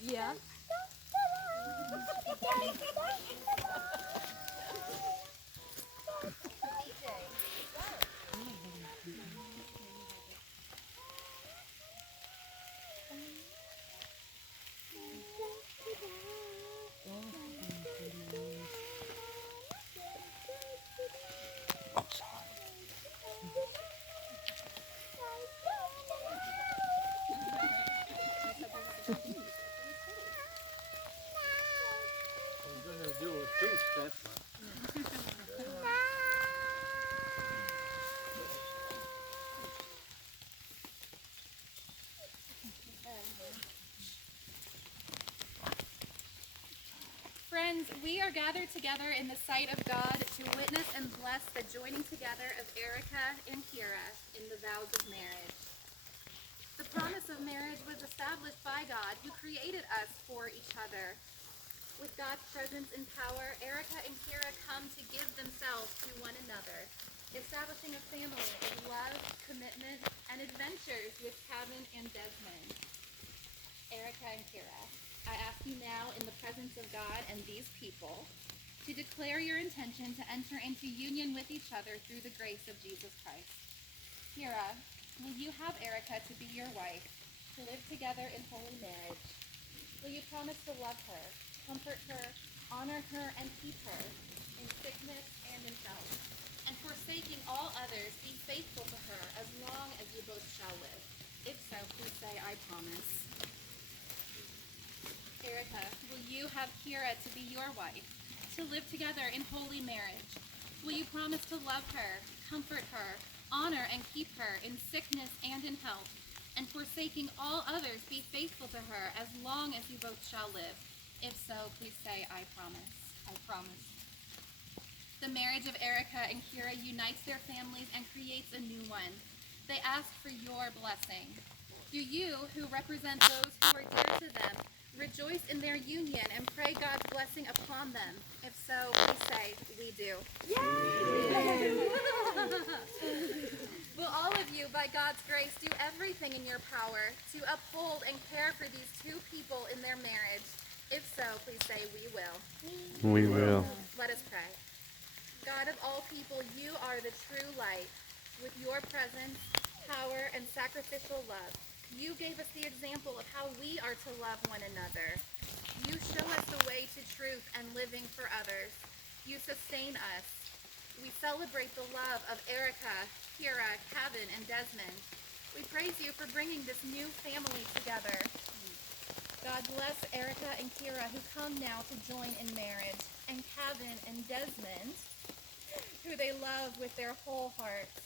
Yeah. We're gonna do a two-step. Friends, we are gathered together in the sight of God to witness and bless the joining together of Erika and Kira in the vows of marriage. The promise of marriage was established by God, who created us for each other. With God's presence and power, Erika and Kira come to give themselves to one another, establishing a family of love, commitment, and adventures with Kevin and Desmond. Erika and Kira, I ask you now in the presence of God and these people to declare your intention to enter into union with each other through the grace of Jesus Christ. Kira, will you have Erika to be your wife, to live together in holy marriage? Will you promise to love her, comfort her, honor her, and keep her in sickness and in health? And forsaking all others, be faithful to her as long as you both shall live. If so, please say, I promise. Erika, will you have Kira to be your wife, to live together in holy marriage? Will you promise to love her, comfort her, honor and keep her in sickness and in health, and forsaking all others, be faithful to her as long as you both shall live? If so, please say, I promise. I promise. The marriage of Erika and Kira unites their families and creates a new one. They ask for your blessing. Do you, who represent those who are dear to them, rejoice in their union and pray God's blessing upon them? If so, please say, we do. Yay! Will all of you, by God's grace, do everything in your power to uphold and care for these two people in their marriage? If so, please say, we will. We will. Let us pray. God of all people, you are the true light. With your presence, power, and sacrificial love, you gave us the example of how we are to love one another. You show us the way to truth and living for others. You sustain us. We celebrate the love of Erika, Kira, Kevin, and Desmond. We praise you for bringing this new family together. God bless Erika and Kira, who come now to join in marriage, and Kevin and Desmond, who they love with their whole hearts.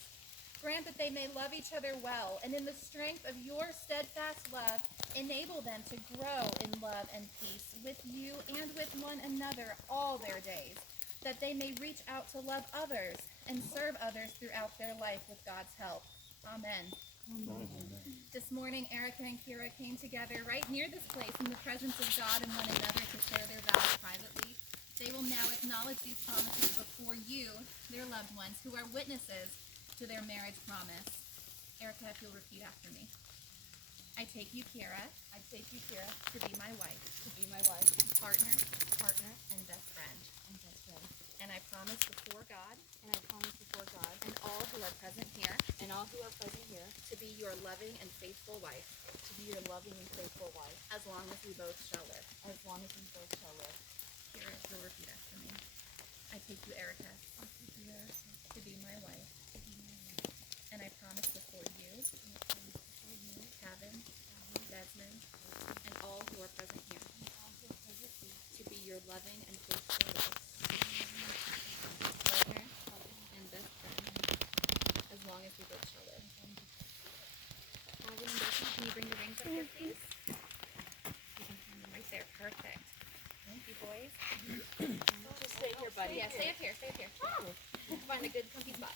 Grant that they may love each other well, and in the strength of your steadfast love, enable them to grow in love and peace with you and with one another all their days, that they may reach out to love others and serve others throughout their life with God's help. Amen. Amen. This morning, Erika and Kira came together right near this place in the presence of God and one another to share their vows privately. They will now acknowledge these promises before you, their loved ones, who are witnesses to their marriage promise. Erika, if you'll repeat after me. I take you, Kira. I take you, Kira, To be my wife. to be my wife, Partner. partner, And best friend. and best friend. And I promise before God. And I promise before God And all who are present here. and all who are present here To be your loving and faithful wife. to be your loving and faithful wife, As long as we both shall live. as long as we both shall live. Kira, if you'll repeat after me. I take you, Erika. To be my wife. And I promise before you, Kevin, Desmond, and all who are present here, to be your loving and faithful wife, partner, and best friend, as long as we both shall live. Kevin and Desmond, can you bring the rings up here, please? Right there, perfect. Thank you, boys. Just stay here, buddy. Yeah, stay up here, stay up here. Find a good comfy spot.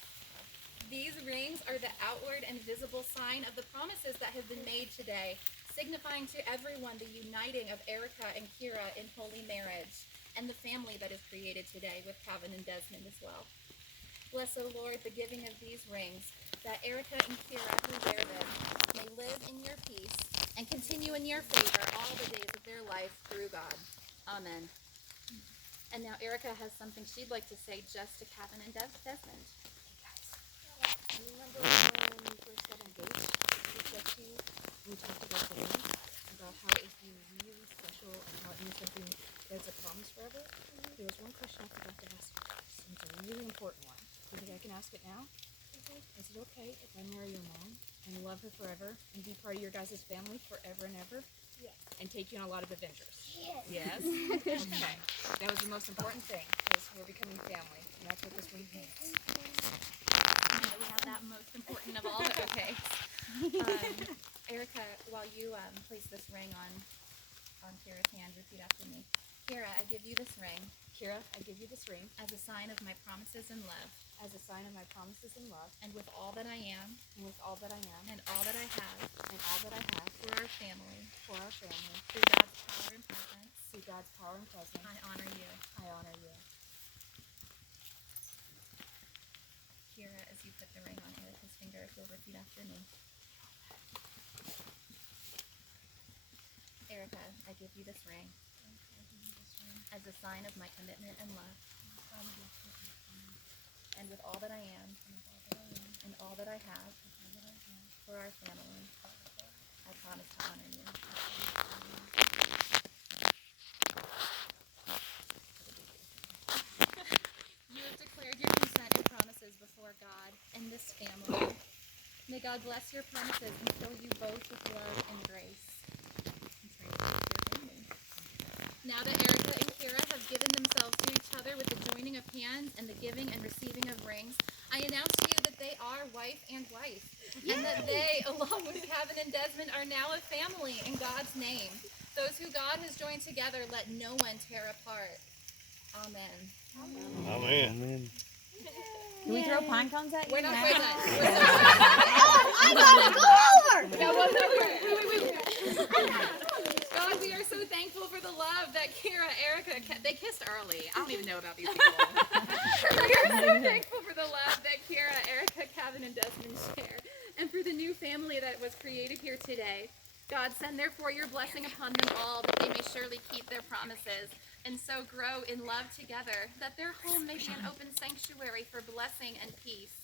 These rings are the outward and visible sign of the promises that have been made today, signifying to everyone the uniting of Erika and Kira in holy marriage, and the family that is created today with Kevin and Desmond as well. Bless, O Lord, the giving of these rings, that Erika and Kira, who wear them, may live in your peace and continue in your favor all the days of their life through God. Amen. And now Erika has something she'd like to say just to Kevin and Desmond. Do you remember when we first got engaged? We said to you, we talked about the ring, about how it would be really special and how it means something that's a promise forever. There was one question I forgot to ask. It's a really important one. Do you think I can ask it now? Is it okay if I marry your mom and love her forever and be part of your guys' family forever and ever? Yes. And take you on a lot of adventures? Yes. Yes? Okay. That was the most important thing, because we're becoming family, and that's what this ring means. We have that most important of all, but okay. Erika, while you place this ring on Kira's hand, repeat after me. Kira, I give you this ring. Kira, I give you this ring as a sign of my promises and love. As a sign of my promises and love. And with all that I am. And with all that I am. And all that I have. And all that I have. For our family. For our family. Through God's power and presence. Through God's power and presence. I honor you. I honor you. Kira, as you put the ring on Erika's finger, if you'll repeat after me. Erika, I give you this ring. As a sign of my commitment and love. And with all that I am. And all that I have. For our family. I promise to honor you. You have declared your consent and promises before God and this family. May God bless your promises and fill you both with love and grace. Now that Erika and Kira have given themselves to each other with the joining of hands and the giving and receiving of rings, I announce to you that they are wife and wife, and that they, along with Kevin and Desmond, are now a family in God's name. Those who God has joined together, let no one tear apart. Amen. Amen. Can we throw pine cones at you? We're not now? quite done. I gotta go over! No, wait. God, we are so thankful for the love that Kira, Erika, they kissed early. I don't even know about these people. We are so thankful for the love that Kira, Erika, Kevin, and Desmond share, and for the new family that was created here today. God, send therefore your blessing upon them all, that they may surely keep their promises, and so grow in love together, that their home may be an open sanctuary for blessing and peace.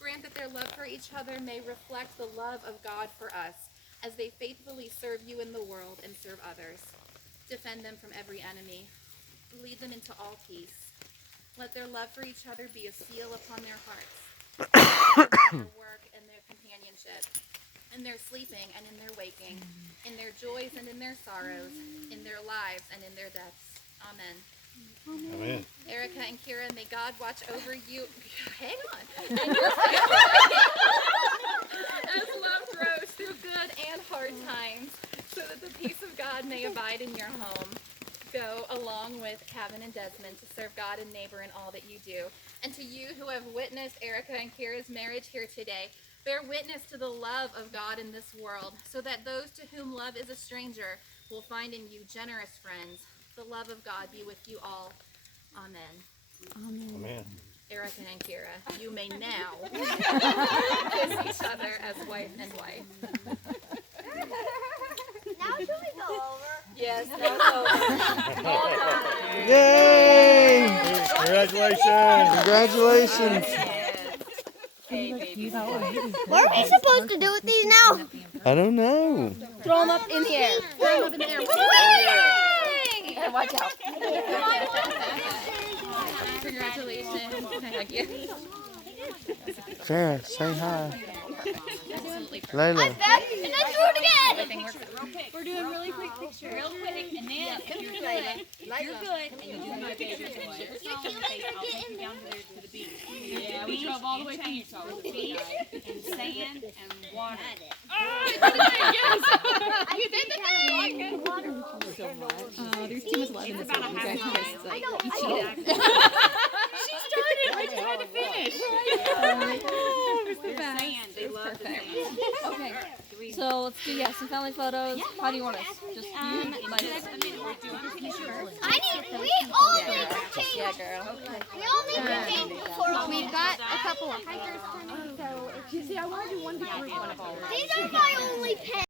Grant that their love for each other may reflect the love of God for us, as they faithfully serve you in the world and serve others. Defend them from every enemy. Lead them into all peace. Let their love for each other be a seal upon their hearts, in their work and their companionship, in their sleeping and in their waking, in their joys and in their sorrows, in their lives and in their deaths. Amen. Amen. Erika and Kira, may God watch over you. Hang on. As love grows through good and hard times, so that the peace of God may abide in your home. Go along with Kevin and Desmond to serve God and neighbor in all that you do. And to you who have witnessed Erika and Kira's marriage here today, bear witness to the love of God in this world, so that those to whom love is a stranger will find in you generous friends. The love of God be with you all. Amen. Amen. Erika and Kira, you may now kiss each other as wife and wife. Now should we go over? Yes, that's over. Yay! Congratulations! What are we supposed to do with these now? I don't know. Throw them up in the air. Throw them up in the air. And watch out. Congratulations. Thank you. Farrah, say hi. Absolutely perfect. Layla. And then do it again. Everything works. We're doing really quick pictures. Real quick, and then if you're good, and you do my picture for us, I'll take you down to the beach. Yeah, we drove all the way to Utah. The beach and sand and water. You did the thing. There's too much love in this About a one. half mile. I know. She started. I tried to finish. There's sand. They love the sand. Okay, so let's do some family photos. How do you want us? Just you? I mean, we're doing pictures. We all need to change. Yeah, girl. We all need to change before we got couple of hikers coming, so if These are my only pets.